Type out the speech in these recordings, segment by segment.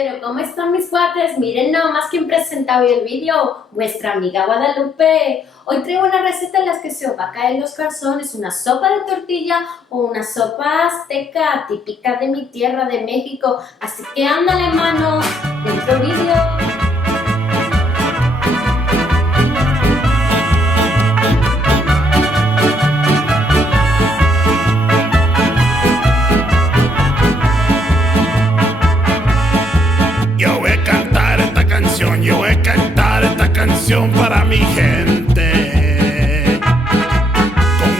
Pero ¿cómo están mis cuates? Miren nomás quién presenta hoy el vídeo, vuestra amiga Guadalupe. Hoy traigo una receta en la que se os va a caer los calzones, una sopa de tortilla o una sopa azteca típica de mi tierra, de México. Así que ándale mano, dentro vídeo. Yo voy a cantar esta canción para mi gente con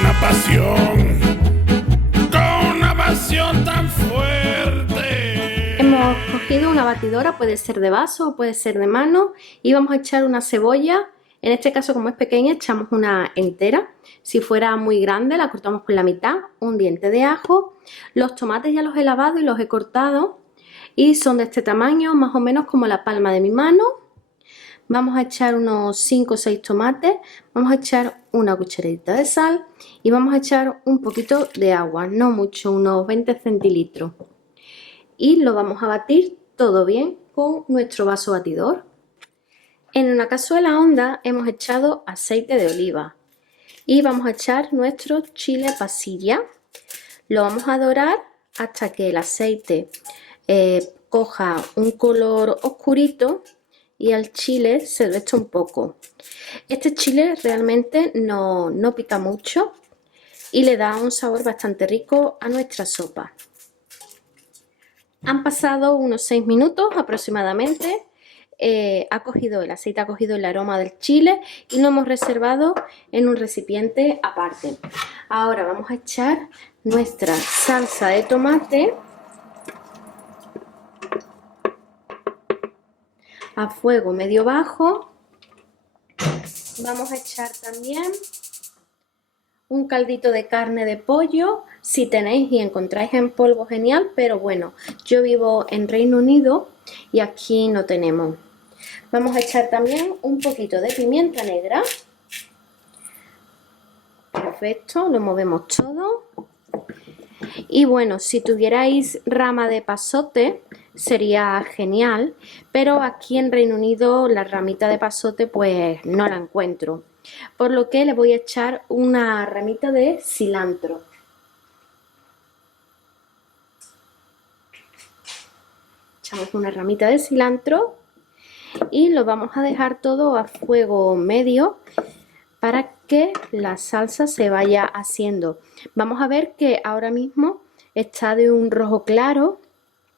una pasión tan fuerte. Hemos cogido una batidora, puede ser de vaso o puede ser de mano, y vamos a echar una cebolla. En este caso, como es pequeña, echamos una entera. Si fuera muy grande, la cortamos por la mitad. Un diente de ajo. Los tomates ya los he lavado y los he cortado y son de este tamaño, más o menos como la palma de mi mano. Vamos a echar unos 5 o 6 tomates, vamos a echar una cucharadita de sal y vamos a echar un poquito de agua, no mucho, unos 20 centilitros. Y lo vamos a batir todo bien con nuestro vaso batidor. En una cazuela honda hemos echado aceite de oliva y vamos a echar nuestro chile pasilla. Lo vamos a dorar hasta que el aceite coja un color oscurito y al chile se lo echa un poco. Este chile realmente no pica mucho y le da un sabor bastante rico a nuestra sopa. Han pasado unos 6 minutos aproximadamente. El aceite ha cogido el aroma del chile y lo hemos reservado en un recipiente aparte. Ahora vamos a echar nuestra salsa de tomate a fuego medio bajo. Vamos a echar también un caldito de carne de pollo, si tenéis y encontráis en polvo genial, pero bueno, yo vivo en Reino Unido y aquí no tenemos. Vamos a echar también un poquito de pimienta negra. Perfecto, lo movemos todo. Y bueno, si tuvierais rama de pasote sería genial, pero aquí en Reino Unido la ramita de pasote pues no la encuentro, por lo que le voy a echar una ramita de cilantro. Echamos una ramita de cilantro y lo vamos a dejar todo a fuego medio para que la salsa se vaya haciendo. Vamos a ver que ahora mismo está de un rojo claro,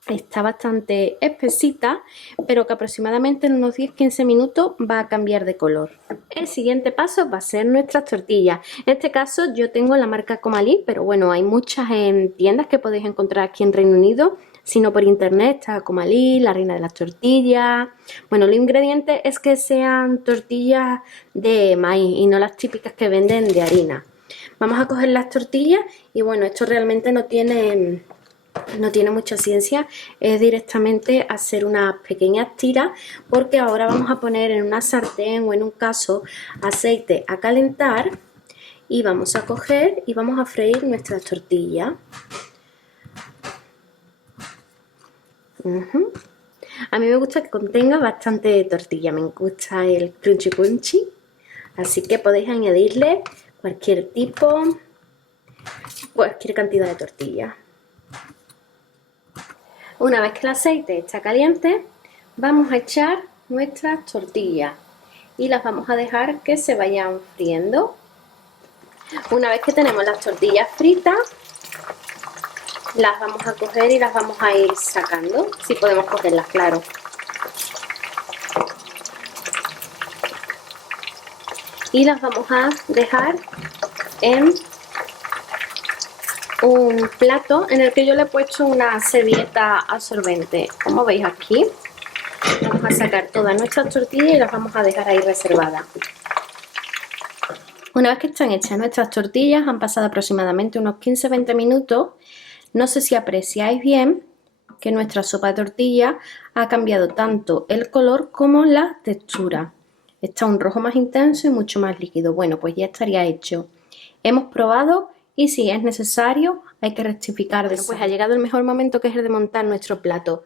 está bastante espesita, pero que aproximadamente en unos 10-15 minutos va a cambiar de color. El siguiente paso va a ser nuestras tortillas. En este caso yo tengo la marca Comalí, pero bueno, hay muchas en tiendas que podéis encontrar aquí en Reino Unido. Si no, por internet está Comalí, la reina de las tortillas. Bueno, los ingredientes es que sean tortillas de maíz y no las típicas que venden de harina. Vamos a coger las tortillas y bueno, esto realmente no tiene mucha ciencia, es directamente hacer unas pequeñas tiras, porque ahora vamos a poner en una sartén o en un caso aceite a calentar y vamos a coger y vamos a freír nuestras tortillas. A mí me gusta que contenga bastante tortilla, me gusta el crunchy crunchy, así que podéis añadirle cualquier cantidad de tortilla. Una vez que el aceite está caliente, vamos a echar nuestras tortillas y las vamos a dejar que se vayan friendo. Una vez que tenemos las tortillas fritas, las vamos a coger y las vamos a ir sacando, si podemos cogerlas, claro. Y las vamos a dejar en un plato en el que yo le he puesto una servilleta absorbente, como veis aquí. Vamos a sacar todas nuestras tortillas y las vamos a dejar ahí reservadas. Una vez que están hechas nuestras tortillas, han pasado aproximadamente unos 15-20 minutos. No sé si apreciáis bien que nuestra sopa de tortilla ha cambiado tanto el color como la textura. Está un rojo más intenso y mucho más líquido. Bueno, pues ya estaría hecho. Hemos probado y si es necesario hay que rectificar de sal. Pues ha llegado el mejor momento, que es el de montar nuestro plato.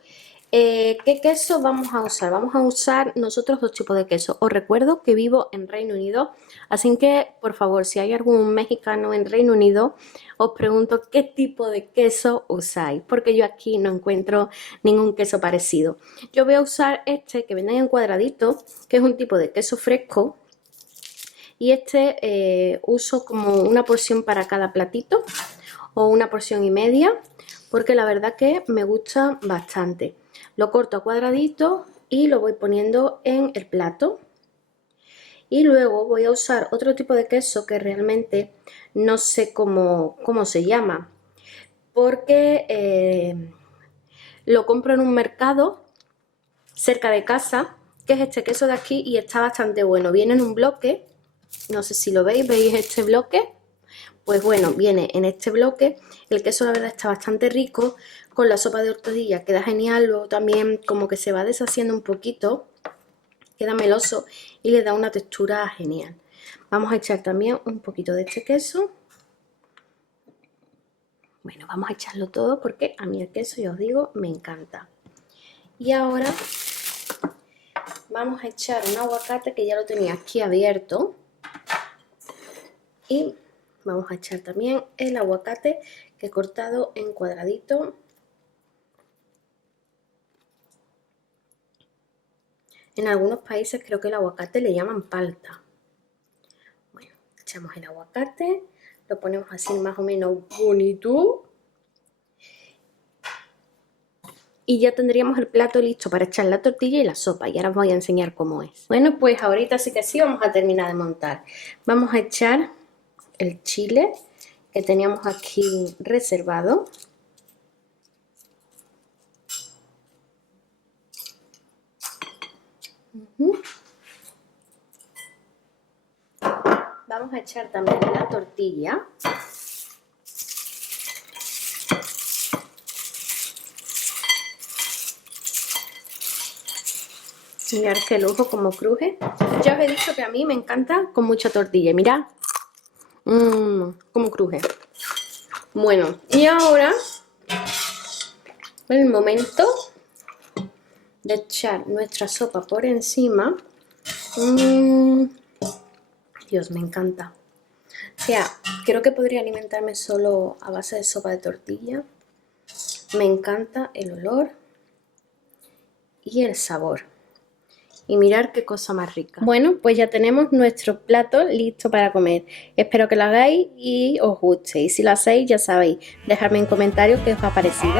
¿Qué queso vamos a usar? Vamos a usar nosotros dos tipos de queso. Os recuerdo que vivo en Reino Unido, así que por favor, si hay algún mexicano en Reino Unido, os pregunto qué tipo de queso usáis, porque yo aquí no encuentro ningún queso parecido. Yo voy a usar este que viene en cuadradito, que es un tipo de queso fresco, y este uso como una porción para cada platito o una porción y media, porque la verdad que me gusta bastante. Lo corto a cuadraditos y lo voy poniendo en el plato. Y luego voy a usar otro tipo de queso que realmente no sé cómo se llama, porque lo compro en un mercado cerca de casa, que es este queso de aquí y está bastante bueno. Viene en un bloque, no sé si lo veis, ¿veis este bloque? Pues bueno, viene en este bloque. El queso la verdad está bastante rico, con la sopa de tortilla queda genial, luego también como que se va deshaciendo un poquito, queda meloso y le da una textura genial. Vamos a echar también un poquito de este queso. Bueno, vamos a echarlo todo porque a mí el queso, ya os digo, me encanta. Y ahora vamos a echar un aguacate que ya lo tenía aquí abierto. Y vamos a echar también el aguacate que he cortado en cuadradito. En algunos países creo que el aguacate le llaman palta. Bueno, echamos el aguacate, lo ponemos así más o menos bonito. Y ya tendríamos el plato listo para echar la tortilla y la sopa. Y ahora os voy a enseñar cómo es. Bueno, pues ahorita sí que sí vamos a terminar de montar. Vamos a echar el chile que teníamos aquí reservado. Vamos a echar también la tortilla. Mirad qué lujo como cruje. Ya os he dicho que a mí me encanta con mucha tortilla. Mirad cómo cruje. Bueno, y ahora el momento de echar nuestra sopa por encima. Dios, me encanta. O sea, creo que podría alimentarme solo a base de sopa de tortilla. Me encanta el olor y el sabor. Y mirar qué cosa más rica. Bueno, pues ya tenemos nuestro plato listo para comer. Espero que lo hagáis y os guste. Y si lo hacéis, ya sabéis, dejadme en comentarios qué os ha parecido.